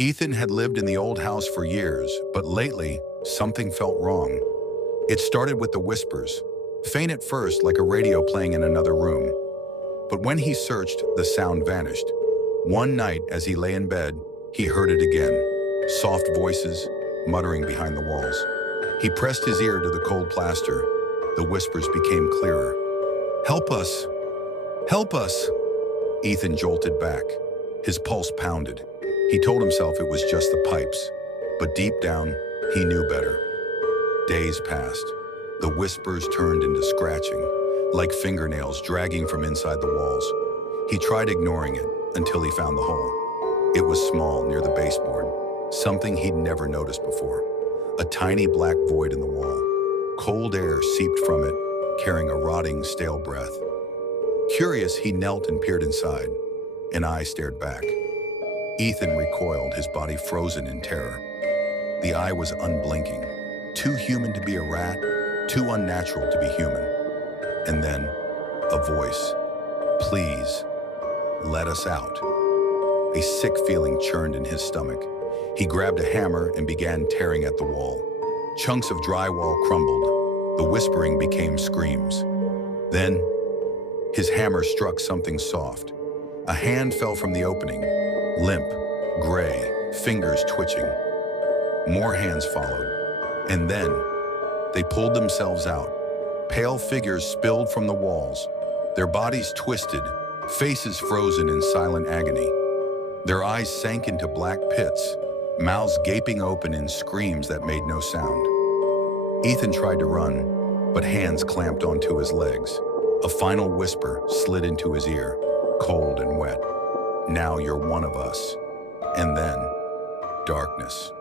Ethan had lived in the old house for years, but lately, something felt wrong. It started with the whispers, faint at first like a radio playing in another room. But when he searched, the sound vanished. One night, as he lay in bed, he heard it again. Soft voices, muttering behind the walls. He pressed his ear to the cold plaster. The whispers became clearer. "Help us! Help us!" Ethan jolted back. His pulse pounded. He told himself it was just the pipes, but deep down, he knew better. Days passed. The whispers turned into scratching, like fingernails dragging from inside the walls. He tried ignoring it until he found the hole. It was small, near the baseboard, something he'd never noticed before. A tiny black void in the wall. Cold air seeped from it, carrying a rotting, stale breath. Curious, he knelt and peered inside. An eye stared back. Ethan recoiled, his body frozen in terror. The eye was unblinking, too human to be a rat, too unnatural to be human. And then, a voice. "Please, let us out." A sick feeling churned in his stomach. He grabbed a hammer and began tearing at the wall. Chunks of drywall crumbled. The whispering became screams. Then, his hammer struck something soft. A hand fell from the opening, limp, gray, fingers twitching. More hands followed, and then they pulled themselves out. Pale figures spilled from the walls, their bodies twisted, faces frozen in silent agony. Their eyes sank into black pits, mouths gaping open in screams that made no sound. Ethan tried to run, but hands clamped onto his legs. A final whisper slid into his ear, cold and wet. "Now you're one of us." And then, darkness.